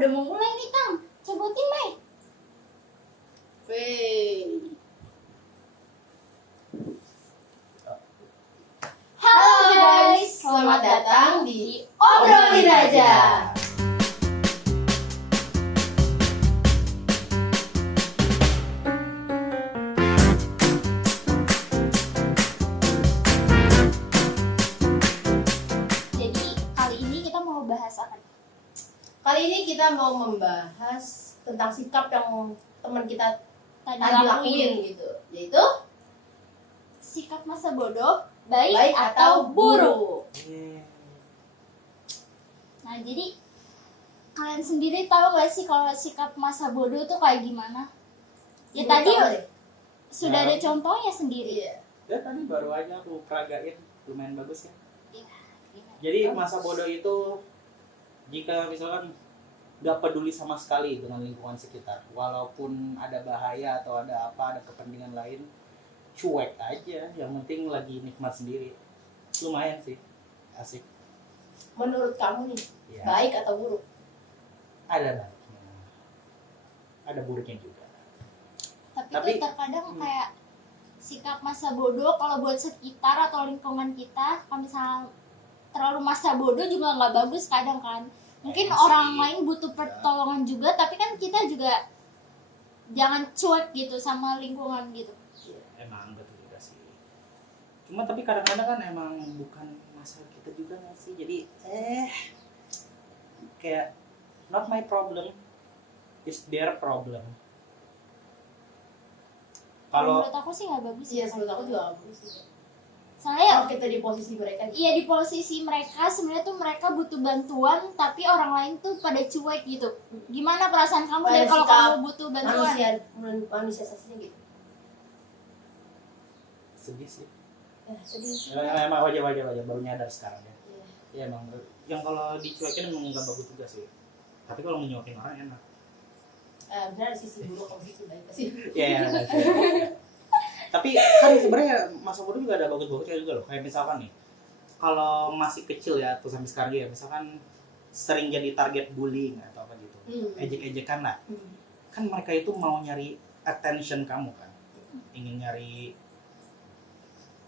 udah mau mulai nih, Tang. Cobotin, Mai. Wey. Halo guys, selamat datang di Obrolin Aja. Jadi kali ini kita mau bahas apa? Kali ini kita mau membahas tentang sikap yang teman kita Tadi tadi lakuin gitu, yaitu sikap masa bodoh, baik, baik atau buruk. Nah, jadi kalian sendiri tahu gak sih kalau sikap masa bodoh tuh kayak gimana? Ya Menurut tadi kamu deh? sudah ada contohnya sendiri. Iya. Ya tadi baru aja aku peragain, lumayan bagus ya. Iya, gimana? Jadi masa bodoh itu jika misalkan nggak peduli sama sekali dengan lingkungan sekitar, walaupun ada bahaya atau ada apa, ada kepentingan lain, cuek aja. Yang penting lagi nikmat sendiri. Lumayan sih, asik. Menurut kamu nih, Ya, baik atau buruk? ada baiknya, ada buruknya juga. Tapi tuh terkadang kayak sikap masa bodoh kalau buat sekitar atau lingkungan kita, kalau misalnya terlalu masa bodoh juga nggak bagus kadang kan. Mungkin Iya orang sih. lain butuh pertolongan juga, tapi kan kita juga jangan cuek gitu sama lingkungan gitu. Emang betul juga sih. Cuma tapi kadang-kadang kan emang bukan masalah kita juga nggak sih. Jadi kayak not my problem, is their problem. Kalau Menurut aku sih nggak bagus. Iya, ya, menurut aku juga nggak bagus sih. Soalnya Kalau kita di posisi mereka, iya di posisi mereka sebenarnya tuh mereka butuh bantuan, tapi orang lain tuh pada cuek gitu. Gimana perasaan kamu Pada dan kalau sikap kamu butuh bantuan? manusia sasinya gitu. sedih sih. Sedih sih. Emang wajar baru nyadar sekarang ya. Iya. Ya emang yang kalau dicuekin emang nggak bagus juga sih. Tapi kalau menyuakin orang enak. Benar ada sisi buruk atau sisi baik sih. Ya. Tapi kan sebenarnya masa bodoh juga ada bagus-bagusnya juga loh. Kayak misalkan nih, kalau masih kecil ya atau sampai sekarang ya, misalkan sering jadi target bullying atau apa gitu, ejek-ejekan lah. Kan mereka itu mau nyari attention kamu kan, ingin nyari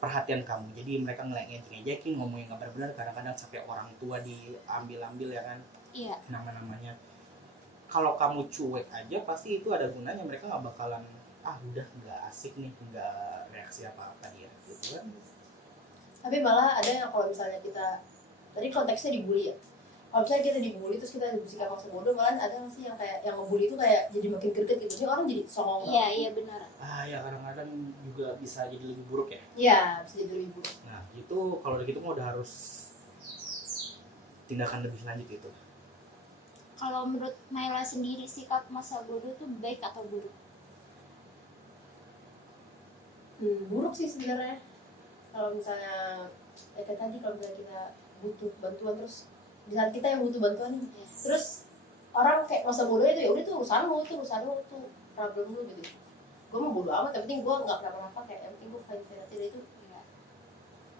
perhatian kamu. Jadi mereka ngejek-ngejekin, ngomongin nggak benar, kadang-kadang sampai orang tua diambil-ambil ya kan, Iya. nama-namanya. Kalau kamu cuek aja pasti itu ada gunanya, mereka nggak bakalan udah nggak asik nih, nggak reaksi apa-apa dia gitu kan. Tapi malah ada yang kalau misalnya kita tadi konteksnya dibully ya. Kalau misalnya kita dibully terus kita bersikap masa bodoh, malah ada yang sih yang kayak yang ngebully itu kayak jadi makin greget gitu. Jadi orang jadi songong. Iya, iya benar. Ya kadang-kadang juga bisa jadi lebih buruk ya. Iya, bisa jadi lebih buruk. Nah itu kalau udah gitu mah udah harus tindakan lebih lanjut itu. Kalau menurut Naila sendiri sikap masa bodoh tuh baik atau buruk? Buruk sih sebenarnya. Kalau misalnya kayak tadi kalau misalnya kita butuh bantuan terus di saat kita yang butuh bantuan nih, terus orang kayak masa bodoh itu ya udah tuh urusan lu tuh problem lu gitu. Gue mau bodo amat, yang penting gue nggak kenapa-napa, kayak yang penting gue fine aja itu.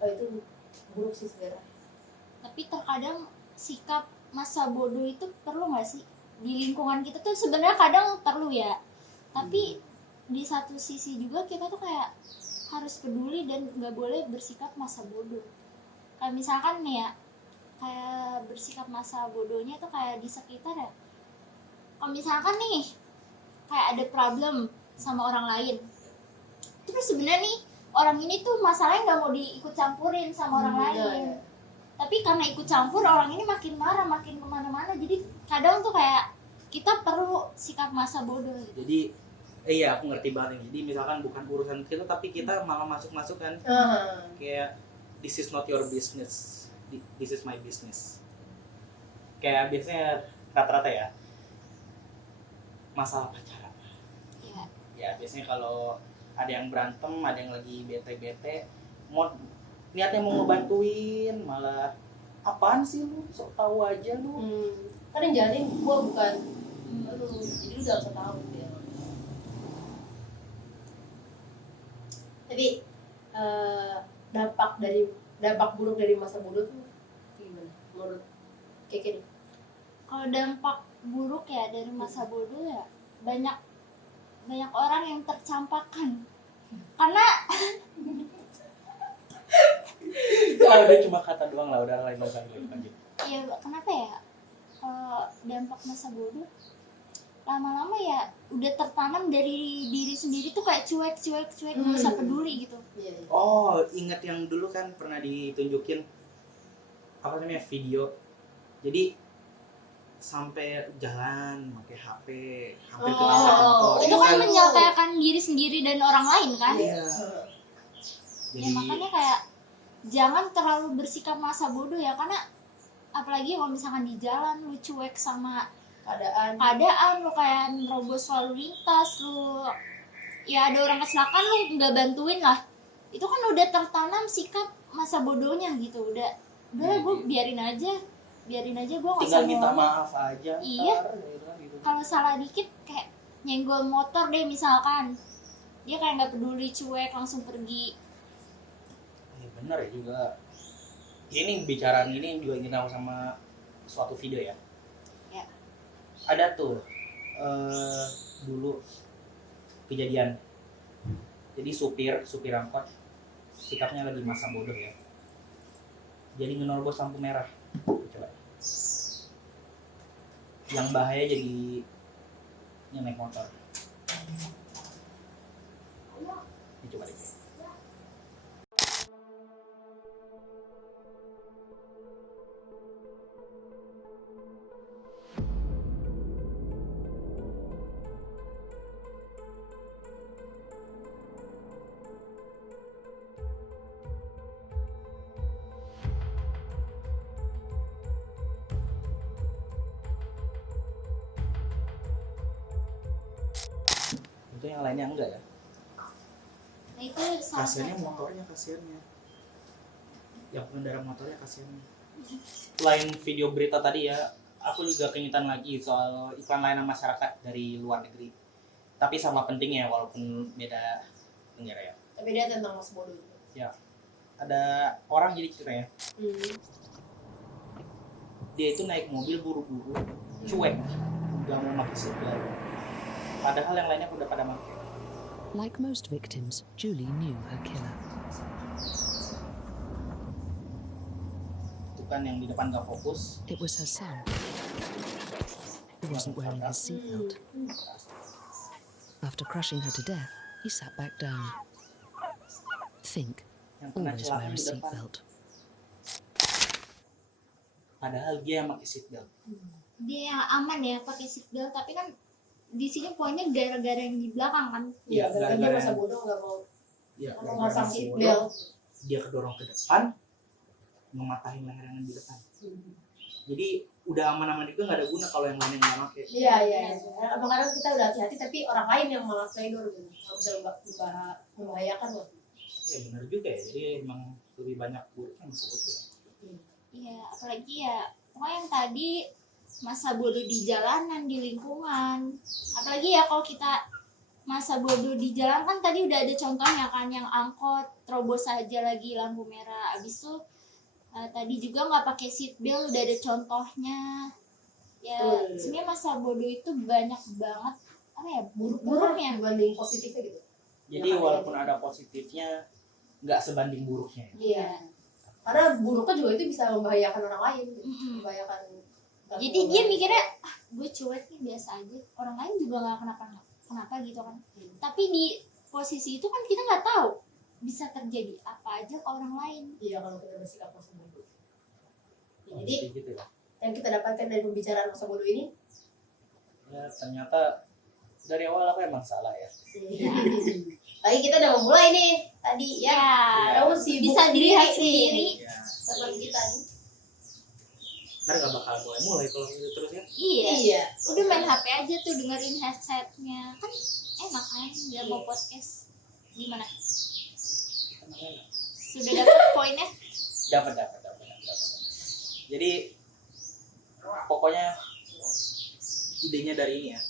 Itu buruk sih sebenarnya. Tapi terkadang sikap masa bodoh itu perlu nggak sih di lingkungan kita tuh? Sebenarnya kadang perlu ya, tapi di satu sisi juga kita tuh kayak harus peduli dan nggak boleh bersikap masa bodoh. Kayak misalkan nih ya, kayak bersikap masa bodohnya tuh kayak di sekitar ya. Kalau misalkan nih kayak ada problem sama orang lain, terus sebenarnya nih orang ini tuh masalahnya nggak mau diikut campurin sama orang lain. Iya. Tapi karena ikut campur, orang ini makin marah, makin kemana-mana. Jadi kadang tuh kayak kita perlu sikap masa bodoh gitu. Jadi iya aku ngerti banget ini. Jadi misalkan bukan urusan kita tapi kita malah masuk kan. Kayak this is not your business, this is my business. Kayak biasanya rata-rata ya masalah pacaran. Iya. Ya biasanya kalau ada yang berantem, ada yang lagi bete-bete, niatnya mau ngebantuin, malah apaan sih lu, sok tahu aja lu. Kan yang jalanin gue bukan lu, jadi lu gak usah tahu ya. Tapi dampak buruk dari masa bodoh tuh gimana menurut Keke nih? Kalau dampak buruk ya dari masa bodoh ya banyak orang yang tercampakkan karena udah cuma kata doang lah, udah lain lagi. ya kenapa ya kalau dampak masa bodoh lama-lama ya udah tertanam dari diri sendiri tuh kayak cuek nggak usah peduli gitu. Iya. Oh, ingat yang dulu kan pernah ditunjukin apa namanya video. Jadi sampai jalan pakai HP, hampir ketabrak motor. Itu kan menyelesaikan diri sendiri dan orang lain kan. Iya. Ya makanya kayak jangan terlalu bersikap masa bodoh ya, karena apalagi kalau misalkan di jalan lu cuek sama keadaan, lu kayak nerobos lalu lintas, lu ya ada orang kecelakaan lu nggak bantuin lah, itu kan udah tertanam sikap masa bodohnya gitu. Udah gue biarin aja gue nggak usah tinggal minta ngomong. maaf aja. Iya. Gitu. Kalau salah dikit kayak nyenggol motor deh misalkan, dia kayak nggak peduli, cuek langsung pergi. Ya, bener ya juga. Ini bicara ini juga ingin tahu sama suatu video ya. Ya. Ada tuh dulu kejadian. Jadi supir angkot sikapnya lagi masa bodoh ya. Jadi menerobos lampu merah. Coba. Yang bahaya jadi yang naik motor. Ini coba deh. Itu yang lainnya enggak ya? Nah itu salah Kasiannya satu. motornya, kasiannya. Yang pengendara motornya kasiannya. Selain video berita tadi ya, aku juga keingetan lagi soal iklan layanan masyarakat dari luar negeri. Tapi sama pentingnya walaupun beda negara ya. Tapi dia tentang masa bodoh juga. Ya. Ada orang jadi ceritanya, dia itu naik mobil buru-buru, cuek, nggak mau pakai seatbelt. Padahal yang lainnya udah pada pakai. Like most victims, Julie knew her killer. Itu kan yang di depan nggak fokus. It was her son. He wasn't wearing his seatbelt. After crushing her to death, he sat back down. Think, Yang kena always celaka wear a di depan. seatbelt. Padahal dia yang pakai seatbelt. Dia aman ya pakai seatbelt, tapi kan di sini poinnya gara-gara yang di belakang kan. Iya, gara-gara dia gara-gara masa bodoh nggak mau Ya, masang seatbelt. dia kedorong ke depan, ngematahin leher yang di depan. Jadi udah aman-aman itu nggak ada guna kalau yang lain yang nggak pakai. Iya. Kadang kita udah hati-hati tapi orang lain yang malah trader gitu. Nggak bisa membahayakan loh. Ya benar juga ya. Jadi emang lebih banyak buruknya disebut ya. Iya, apalagi ya pokoknya yang tadi masa bodoh di jalanan, di lingkungan. Apalagi ya kalau kita masa bodoh di jalan kan tadi udah ada contohnya kan, yang angkot terobos aja lagi lampu merah. Abis itu tadi juga nggak pakai seatbelt, udah ada contohnya. Ya sebenarnya masa bodoh itu banyak banget apa ya buruk-buruknya dibanding positifnya gitu. Jadi walaupun ada positifnya, nggak sebanding buruknya. Iya. Karena buruknya juga itu bisa membahayakan orang lain, gitu. Membahayakan. Jadi dia mikirnya gue cuek nih biasa aja, orang lain juga nggak kenapa gitu kan. Tapi di posisi itu kan kita nggak tahu bisa terjadi apa aja ke orang lain. Iya, kalau kita bersikap masa bodoh. Oh, Jadi gitu ya. yang kita dapatkan dari pembicaraan masa bodoh ini, Ya ternyata dari awal apa emang salah ya. lagi kita udah memulai nih tadi ya. Kamu sibuk Bisa dilihat sendiri sendiri. Ya. seperti kita nih. Ntar nggak bakal mulai kalau gitu terus ya. Iya. Udah main HP aja tuh, dengerin headsetnya kan enak kan, nggak mau podcast. Gimana? Sudah dapat poinnya? Dapat. Jadi pokoknya idenya dari ini ya,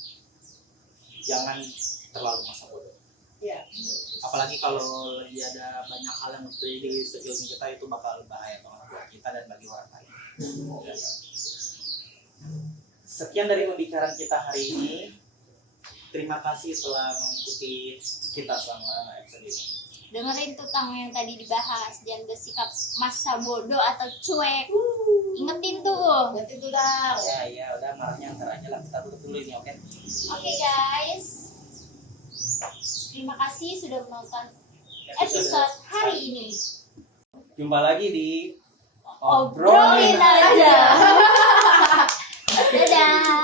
jangan terlalu masa bodoh. Iya. Apalagi kalau lagi ada banyak hal yang terjadi di sekeliling kita, itu bakal bahaya banget buat kita dan bagi orang lain. Ya. Sekian dari pembicaraan kita hari ini. Terima kasih telah mengikuti kita selama episode ini. Dengerin tuh Tang yang tadi dibahas, jangan bersikap masa bodoh atau cuek. Ingetin tuh. Nanti tuh dah. Ya udah marahnya ntar aja lah, kita tutup dulu ini, oke? Oke guys. Terima kasih sudah menonton episode hari ini. Jumpa lagi di Obrolin aja. Dadah.